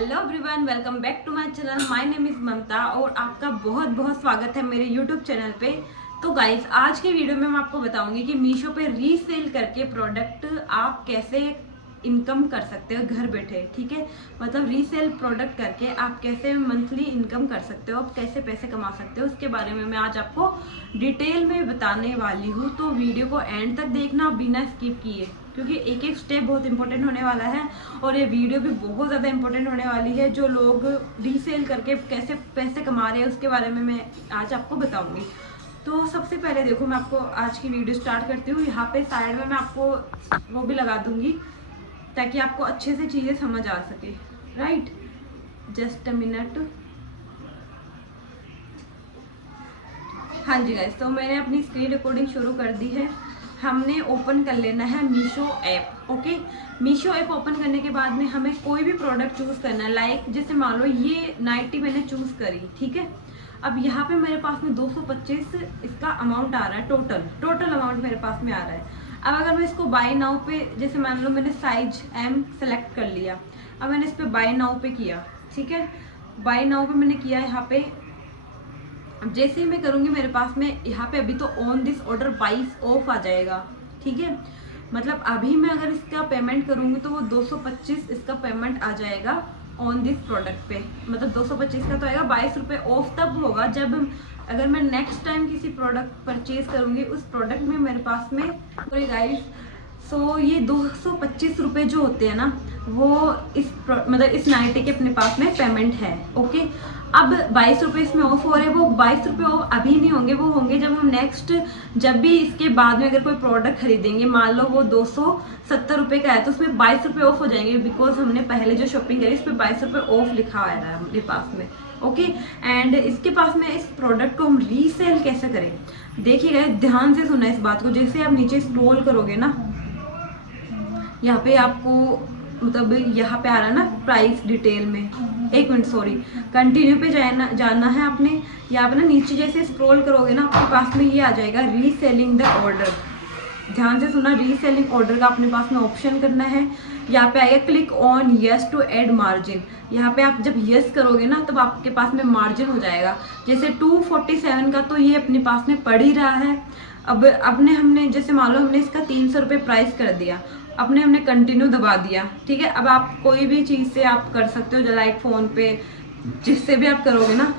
Hello everyone, welcome back to my channel. My name is Mamata और आपका बहुत बहुत स्वागत है मेरे यूट्यूब चैनल पे। तो गाइज, आज के वीडियो में मैं आपको बताऊंगी कि मीशो पे रीसेल करके प्रोडक्ट आप कैसे इनकम कर सकते हो घर बैठे। ठीक है, मतलब रीसेल प्रोडक्ट करके आप कैसे मंथली इनकम कर सकते हो, आप कैसे पैसे कमा सकते हो, उसके बारे में मैं आज आपको डिटेल में बताने वाली हूँ। तो वीडियो को एंड तक देखना बिना स्किप किए, क्योंकि एक एक स्टेप बहुत इंपॉर्टेंट होने वाला है और ये वीडियो भी बहुत ज़्यादा इंपॉर्टेंट होने वाली है। जो लोग रीसेल करके कैसे पैसे कमा रहे हैं उसके बारे में मैं आज आपको बताऊंगी। तो सबसे पहले देखो, मैं आपको आज की वीडियो स्टार्ट करती हूँ। यहाँ पे साइड में मैं आपको वो भी लगा दूंगी ताकि आपको अच्छे से चीज़ें समझ आ सके। Right, just a minute. हाँ जी गाइस, तो मैंने अपनी स्क्रीन रिकॉर्डिंग शुरू कर दी है। हमने ओपन कर लेना है Meesho app. Okay, Meesho app open करने के बाद में हमें कोई भी प्रोडक्ट चूज़ करना है। लाइक जैसे मान लो ये नाइटी मैंने चूज़ करी, ठीक है। अब यहाँ पे मेरे पास में 225 इसका अमाउंट आ रहा है, टोटल अमाउंट मेरे पास में आ रहा है। अब अगर मैं इसको बाय नाउ पे, जैसे मान लो मैंने साइज एम सेलेक्ट कर लिया, अब मैंने इस पर बाय नाउ पे किया, ठीक है। बाय नाउ पे मैंने किया यहाँ पे। अब जैसे ही मैं करूँगी मेरे पास में यहाँ पे अभी तो ऑन दिस ऑर्डर 22 ऑफ आ जाएगा, ठीक है। मतलब अभी मैं अगर इसका पेमेंट करूँगी तो वो 225 इसका पेमेंट आ जाएगा ऑन दिस प्रोडक्ट पे। मतलब 225 का तो आएगा, 22 रुपये ऑफ तब होगा जब अगर मैं नेक्स्ट टाइम किसी प्रोडक्ट परचेज करूँगी उस प्रोडक्ट में मेरे पास में गाइस। सो ये 225 रुपये जो होते हैं ना, वो मतलब इस नाइटी के अपने पास में पेमेंट है। ओके, अब 22 रुपये इसमें ऑफ हो रहे हैं। वो 22 रुपये ऑफ अभी नहीं होंगे, वो होंगे जब हम नेक्स्ट, जब भी इसके बाद में अगर कोई प्रोडक्ट खरीदेंगे, मान लो वो 270 रुपये का है तो उसमें 22 रुपये ऑफ हो जाएंगे, बिकॉज हमने पहले जो शॉपिंग करी उस पर 22 रुपये ऑफ लिखा आ रहा है मेरे पास में। ओके, एंड इसके पास में इस प्रोडक्ट को हम रीसेल कैसे करें, देखिएगा, ध्यान से सुना इस बात को। जैसे आप नीचे स्क्रॉल करोगे ना, यहाँ पे आपको मतलब यहाँ पे आ रहा है ना प्राइस डिटेल में, एक मिनट सॉरी, कंटिन्यू पे जाना है आपने। यहाँ पे ना नीचे जैसे स्क्रॉल करोगे ना, आपके पास में ये आ जाएगा रीसेलिंग द ऑर्डर। ध्यान से सुना, रीसेलिंग ऑर्डर का अपने पास में ऑप्शन करना है। यहाँ पे आएगा click on yes to add margin. यहाँ पे आप जब यस करोगे ना तब आपके पास में मार्जिन हो जाएगा। जैसे 247 का तो ये अपने पास में पड़ ही रहा है। अब हमने जैसे मान लो हमने इसका 300 रुपये प्राइस कर दिया, हमने कंटिन्यू दबा दिया, ठीक है। अब आप कोई भी चीज़ से आप कर सकते हो, लाइक फ़ोन पे जिससे भी आप करोगे ना,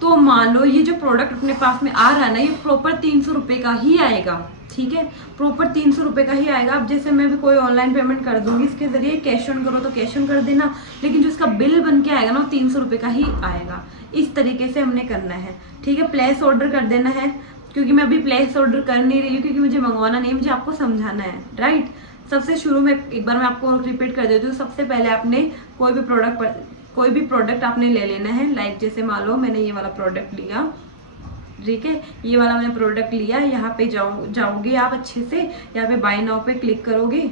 तो मान लो ये जो प्रोडक्ट अपने पास में आ रहा है ना, ये प्रॉपर 300 रुपये का ही आएगा, ठीक है। प्रॉपर 300 रुपये का ही आएगा। अब जैसे मैं भी कोई ऑनलाइन पेमेंट कर दूंगी इसके ज़रिए, कैश ऑन करो तो कैश ऑन कर देना, लेकिन जो इसका बिल बन के आएगा ना वो 300 रुपये का ही आएगा। इस तरीके से हमने करना है, ठीक है। प्लेस ऑर्डर कर देना है, क्योंकि मैं अभी प्लेस ऑर्डर कर नहीं रही हूँ क्योंकि मुझे मंगवाना नहीं, मुझे आपको समझाना है। राइट, सबसे शुरू में एक बार मैं आपको रिपीट कर देती हूँ। सबसे पहले आपने कोई भी प्रोडक्ट आपने ले लेना है। लाइक जैसे मान लो मैंने ये वाला प्रोडक्ट लिया, ठीक है, ये वाला मैंने प्रोडक्ट लिया। यहाँ पे जाओगे आप अच्छे से, यहाँ पे बाय नाउ पे क्लिक करोगे,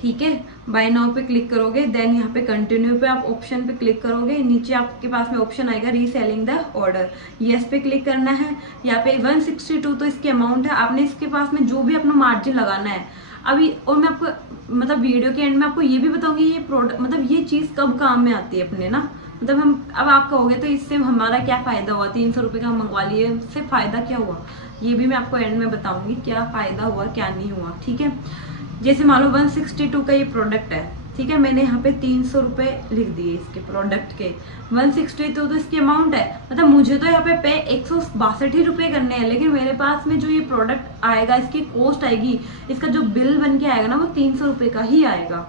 ठीक है। बाय नाउ पे क्लिक करोगे, देन यहाँ पे कंटिन्यू पे आप ऑप्शन पे क्लिक करोगे। नीचे आपके पास में ऑप्शन आएगा रीसेलिंग द ऑर्डर, यस पे क्लिक करना है। यहाँ पे 162 तो इसकी अमाउंट है। आपने इसके पास में जो भी अपना मार्जिन लगाना है अभी, और मैं आपको मतलब वीडियो के एंड में आपको ये भी बताऊंगी ये प्रोडक्ट मतलब ये चीज़ कब काम में आती है अपने ना। मतलब हम, अब आप कहोगे तो इससे हमारा क्या फ़ायदा हुआ, 300 रुपये का हम मंगवा लिए, इससे फ़ायदा क्या हुआ ये भी मैं आपको एंड में बताऊंगी, क्या फ़ायदा हुआ क्या नहीं हुआ, ठीक है। जैसे मान लो 162 का ये प्रोडक्ट है, ठीक है, मैंने यहाँ पे 300 रुपये लिख दिए इसके प्रोडक्ट के। 162 तो इसकी अमाउंट है, मतलब मुझे तो यहाँ पे 162 ही रुपये करने हैं, लेकिन मेरे पास में जो ये प्रोडक्ट आएगा इसकी कॉस्ट आएगी, इसका जो बिल बन के आएगा ना वो 300 रुपये का ही आएगा,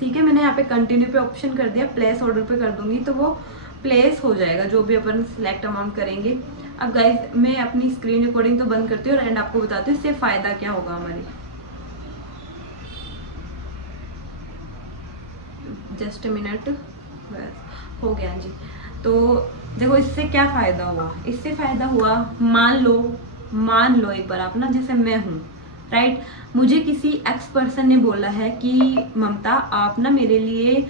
ठीक है। मैंने यहाँ पे कंटिन्यू पे ऑप्शन कर दिया, प्लेस ऑर्डर पे कर दूंगी तो वो प्लेस हो जाएगा जो भी अपन सिलेक्ट अमाउंट करेंगे। अब गाइज मैं अपनी स्क्रीन रिकॉर्डिंग तो बंद करती हूँ और एंड आपको बताती हूँ इससे फ़ायदा क्या होगा हमारी। जस्ट अ मिनट, बस हो गया जी। तो देखो इससे क्या फ़ायदा हुआ, इससे फ़ायदा हुआ, मान लो एक बार आप ना, जैसे मैं हूँ, राइट, मुझे किसी एक्स पर्सन ने बोला है कि ममता आप ना मेरे लिए,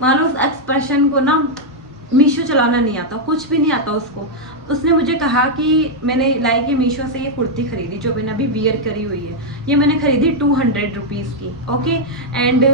मान लो उस एक्स पर्सन को ना मीशो चलाना नहीं आता, कुछ भी नहीं आता उसको। उसने मुझे कहा कि मैंने लाइक ये मीशो से ये कुर्ती खरीदी जो मैंने अभी वियर करी हुई है, ये मैंने खरीदी 200 रुपीज़ की, ओके। एंड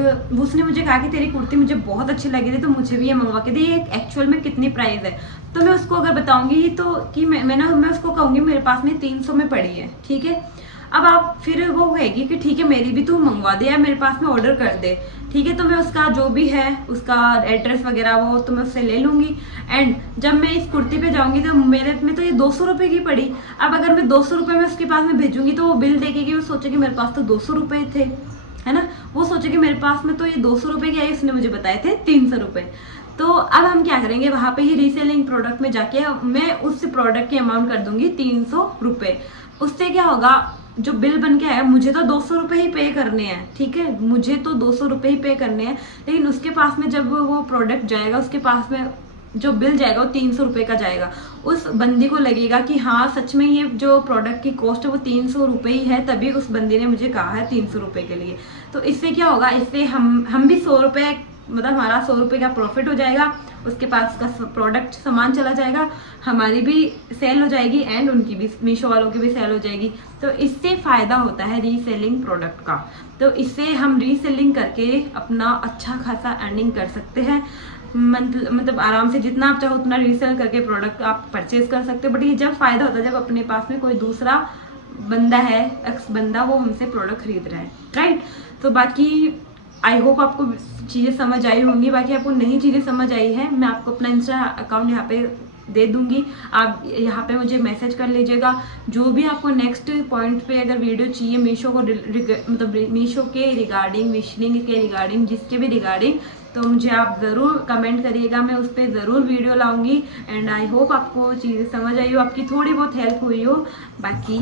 उसने मुझे कहा कि तेरी कुर्ती मुझे बहुत अच्छी लगी थी तो मुझे भी ये मंगवा के दे, ये एक्चुअल में कितनी प्राइस है। तो मैं उसको अगर बताऊंगी तो कि मैं उसको कहूँगी मेरे पास में 300 में पड़ी है, ठीक है। अब आप फिर वो कहेगी कि ठीक है मेरी भी तू मंगवा दे या मेरे पास में ऑर्डर कर दे, ठीक है। तो मैं उसका जो भी है उसका एड्रेस वगैरह वो तो मैं उससे ले लूँगी। एंड जब मैं इस कुर्ती पे जाऊँगी तो मेरे में तो ये 200 रुपये की पड़ी। अब अगर मैं 200 रुपये में उसके पास में भेजूँगी तो वो बिल देखेगी, वो सोचेगी मेरे पास तो 200 रुपये थे, है ना। वो सोचेगी मेरे पास में तो ये 200 रुपये की आई, उसने मुझे बताए थे 300 रुपये। तो अब हम क्या करेंगे, वहाँ पे ही रीसेलिंग प्रोडक्ट में जाके मैं उस प्रोडक्ट की अमाउंट कर दूंगी 300 रुपये। उससे क्या होगा, जो बिल बन के आया मुझे तो 200 रुपये ही पे करने हैं, ठीक है, मुझे तो 200 रुपये ही पे करने हैं। लेकिन उसके पास में जब वो प्रोडक्ट जाएगा उसके पास में जो बिल जाएगा वो 300 रुपये का जाएगा। उस बंदी को लगेगा कि हाँ सच में ये जो प्रोडक्ट की कॉस्ट है वो 300 रुपये ही है, तभी उस बंदी ने मुझे कहा है 300 रुपये के लिए। तो इससे क्या होगा, इससे हम भी 100 रुपये, मतलब हमारा 100 रुपये का प्रॉफिट हो जाएगा, उसके पास का प्रोडक्ट सामान चला जाएगा, हमारी भी सेल हो जाएगी एंड उनकी भी, मीशो वालों की भी सेल हो जाएगी। तो इससे फ़ायदा होता है रीसेलिंग प्रोडक्ट का। तो इससे हम रीसेलिंग करके अपना अच्छा खासा अर्निंग कर सकते हैं। मतलब आराम से जितना आप चाहो उतना रीसेल करके प्रोडक्ट आप परचेज कर सकते हो। बट ये जब फ़ायदा होता है जब अपने पास में कोई दूसरा बंदा है, एक्स बंदा, वो हमसे प्रोडक्ट खरीद रहा है, राइट। तो बाकी आई होप आपको चीज़ें समझ आई होंगी। बाकी आपको नई चीज़ें समझ आई है, मैं आपको अपना इंस्टा अकाउंट यहाँ पे दे दूंगी, आप यहाँ पे मुझे मैसेज कर लीजिएगा। जो भी आपको नेक्स्ट पॉइंट पे अगर वीडियो चाहिए मीशो को मतलब मीशो के रिगार्डिंग, विशलिंग के रिगार्डिंग, जिसके भी रिगार्डिंग, तो मुझे आप ज़रूर कमेंट करिएगा, मैं उस पर ज़रूर वीडियो लाऊंगी। एंड आई होप आपको चीज़ें समझ आई हो, आपकी थोड़ी बहुत हेल्प हुई हो। बाकी